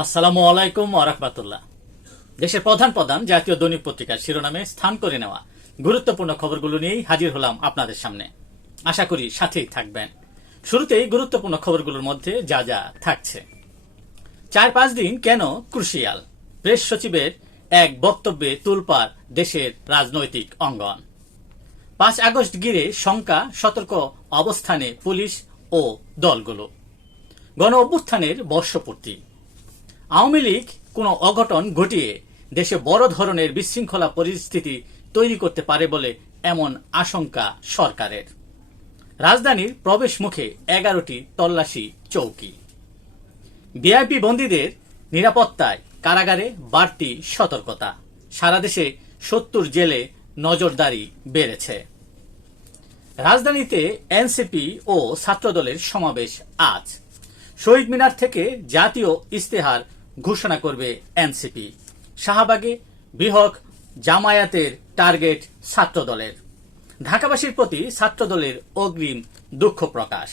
আসসালামু আলাইকুম আরহামতুল্লাহ দেশের প্রধান প্রধান জাতীয় দৈনিক পত্রিকার শিরোনামে স্থান করে নেওয়া গুরুত্বপূর্ণ খবরগুলো নিয়েই হাজির হলাম আপনাদের সামনে। আশা করি সাথেই থাকবেন। শুরুতেই গুরুত্বপূর্ণ খবরগুলোর মধ্যে যা যা থাকছে। চার পাঁচ দিন কেন ক্রুশিয়াল? প্রেস সচিবের এক বক্তব্যে তুলপার দেশের রাজনৈতিক অঙ্গন। পাঁচ আগস্ট গিরে শঙ্কা, সতর্ক অবস্থানে পুলিশ ও দলগুলো। গণ অভ্যুত্থানের বর্ষপূর্তি। আওয়ামী লীগ কোনো অঘটন ঘটিয়ে দেশে বড় ধরনের বিশৃঙ্খলা পরিস্থিতি তৈরি করতে পারে বলে এমন আশঙ্কা সরকারের। রাজধানীর প্রবেশ মুখে এগারোটি তল্লাশি চৌকি। ভিআইপি বন্দীদের নিরাপত্তায় কারাগারে বাড়তি সতর্কতা। সারা দেশে সত্তর জেলে নজরদারি বেড়েছে। রাজধানীতে এনসিপি ও ছাত্রদলের সমাবেশ আজ। শহীদ মিনার থেকে জাতীয় ইস্তেহার ঘোষণা করবে এনসিপি। শাহবাগে বৃহৎ জামায়াতের টার্গেট ছাত্রদলের। ঢাকাবাসীর প্রতি ছাত্রদলের অগ্রিম দুঃখ প্রকাশ।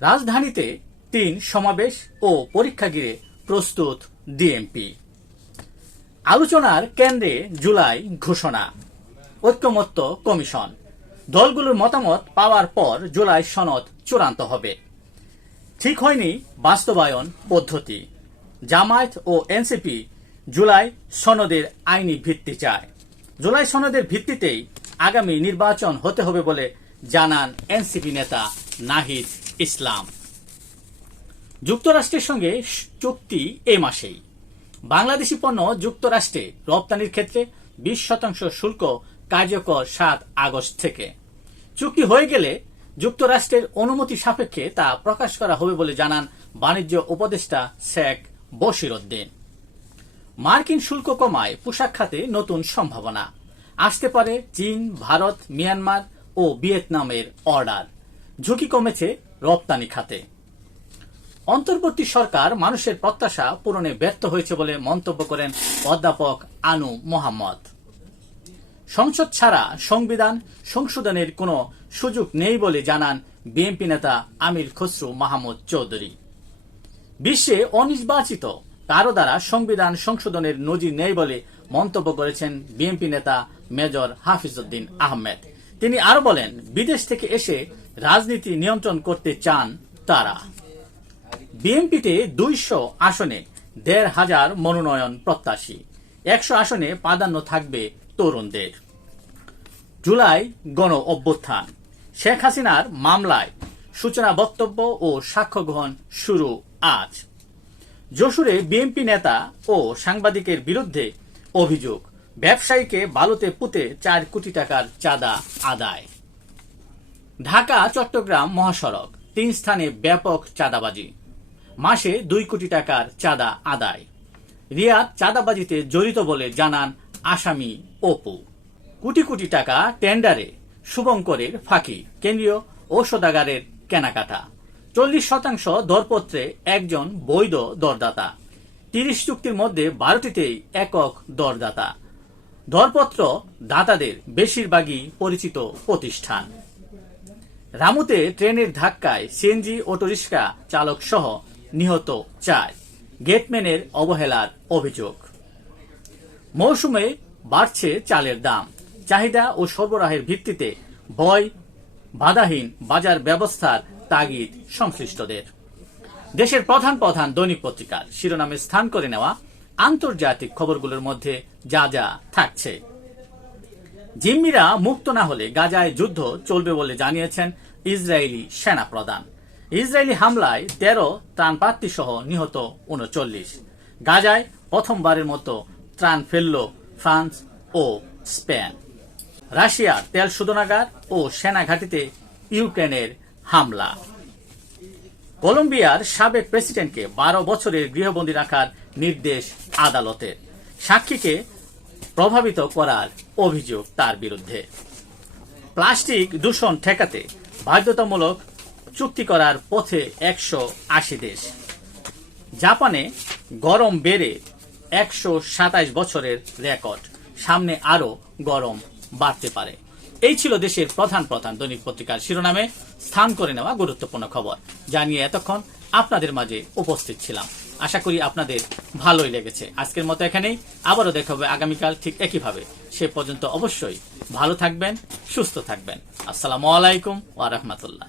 রাজধানীতে তিন সমাবেশ ও পরীক্ষা ঘিরে প্রস্তুত ডিএমপি। আলোচনার কেন্দ্রে জুলাই ঘোষণা। ঐক্যমত্য কমিশন। দলগুলোর মতামত পাওয়ার পর জুলাই সনদ চূড়ান্ত হবে। ঠিক হয়নি বাস্তবায়ন পদ্ধতি। জামায়াত ও এনসিপি জুলাই সনদের আইনি ভিত্তি চায়। জুলাই সনদের ভিত্তিতেই আগামী নির্বাচন হতে হবে বলে জানান এনসিপি নেতা নাহিদ ইসলাম। যুক্তরাষ্ট্রের সঙ্গে চুক্তি এ মাসেই। বাংলাদেশি পণ্য যুক্তরাষ্ট্রে রপ্তানির ক্ষেত্রে বিশ শতাংশ শুল্ক কার্যকর সাত আগস্ট থেকে। চুক্তি হয়ে গেলে যুক্তরাষ্ট্রের অনুমতি সাপেক্ষে তা প্রকাশ করা হবে বলে জানান বাণিজ্য উপদেষ্টা শেখ বশির উদ্দিন। মার্কিন শুল্ক কমায় পোশাক খাতে নতুন সম্ভাবনা। আসতে পারে চীন, ভারত, মিয়ানমার ও ভিয়েতনামের অর্ডার। ঝুঁকি কমেছে রপ্তানি খাতে। অন্তর্বর্তী সরকার মানুষের প্রত্যাশা পূরণে ব্যর্থ হয়েছে বলে মন্তব্য করেন অধ্যাপক আনু মোহাম্মদ। সংসদ ছাড়া সংবিধান সংশোধনের কোনো সুযোগ নেই বলে জানান বিএনপি নেতা আমির খসরু মাহমুদ চৌধুরী। বিশ্বে অনির্বাচিত, কারও দ্বারা সংবিধান সংশোধনের নজির নেই বলে মন্তব্য করেছেন বিএনপি নেতা মেজর হাফিজউদ্দিন আহমেদ। তিনি আরও বলেন, বিদেশ থেকে এসে রাজনীতি নিয়ন্ত্রণ করতে চান তারা। বিএনপিতে দুইশো আসনে দেড় হাজার মনোনয়ন প্রত্যাশী। একশো আসনে প্রাধান্য থাকবে তরুণদের। জুলাই গণ অভ্যুত্থান। শেখ হাসিনার মামলায় সূচনা বক্তব্য ও সাক্ষ্য গ্রহণ শুরু আজ। যশোরে বিএনপি নেতা ও সাংবাদিকের বিরুদ্ধে অভিযোগ, ব্যবসায়ীকে বালুতে পুঁতে চার কোটি টাকার চাঁদা আদায়। ঢাকা, চট্টগ্রাম মহাসড়ক, তিন স্থানে ব্যাপক চাঁদাবাজি। মাসে দুই কোটি টাকার চাঁদা আদায়। রিয়াদ চাঁদাবাজিতে জড়িত বলে জানান আসামি অপু। কোটি কোটি টাকা টেন্ডারে শুভঙ্করের ফাঁকি, কেন্দ্রীয় ঔষধাগারের কেনাকাটা। চল্লিশ শতাংশ দরপত্রে একজন বৈধ দরদাতা। তিরিশ চুক্তির মধ্যে বারোটিতেই একক দরদাতা। দরপত্র দাতাদের বেশিরভাগই পরিচিত প্রতিষ্ঠান। রামুতে ট্রেনের ধাক্কায় সিএনজি অটোরিক্সা চালক সহ নিহত চার। গেটম্যানের অবহেলার অভিযোগ। মৌসুমে বাড়ছে চালের দাম। চাহিদা ও সরবরাহের ভিত্তিতে ভয়, বাধাহীন বাজার ব্যবস্থার তাগিদ সংশ্লিষ্টদের। দেশের প্রধান প্রধান দৈনিক পত্রিকার শিরোনামে স্থান করে নেওয়া আন্তর্জাতিক খবরগুলোর মধ্যে যা যা থাকছে। জিম্মিরা মুক্ত না হলে গাজায় যুদ্ধ চলবে বলে জানিয়েছেন ইসরায়েলি সেনা প্রধান। ইসরায়েলি হামলায় তেরো ত্রাণপ্রার্থী সহ নিহত উনচল্লিশ গাজায় প্রথমবারের মতো ত্রাণ ফেলল ফ্রান্স ও স্পেন। রাশিয়ার তেল শোধনাগার ও সেনা ঘাঁটিতে ইউক্রেনের হামলা। কলম্বিয়ার সাবেক প্রেসিডেন্টকে বারো বছরের গৃহবন্দী রাখার নির্দেশ আদালতের। সাক্ষীকে প্রভাবিত করার অভিযোগ তার বিরুদ্ধে। প্লাস্টিক দূষণ ঠেকাতে বাধ্যতামূলক চুক্তি করার পথে একশো আশি দেশ। জাপানে গরম বেড়ে একশো সাতাশ বছরের রেকর্ড। সামনে আরও গরম বাড়তে পারে। এই ছিল দেশের প্রধান প্রধান দৈনিক পত্রিকার শিরোনামে স্থান করে নেওয়া গুরুত্বপূর্ণ খবর। জানিয়ে এতক্ষণ আপনাদের মাঝে উপস্থিত ছিলাম। আশা করি আপনাদের ভালোই লেগেছে। আজকের মতো এখানেই। আবারও দেখা হবে আগামীকাল ঠিক একইভাবে। সে পর্যন্ত অবশ্যই ভালো থাকবেন, সুস্থ থাকবেন। আসসালামু আলাইকুম ওয়ারহমতুল্লাহ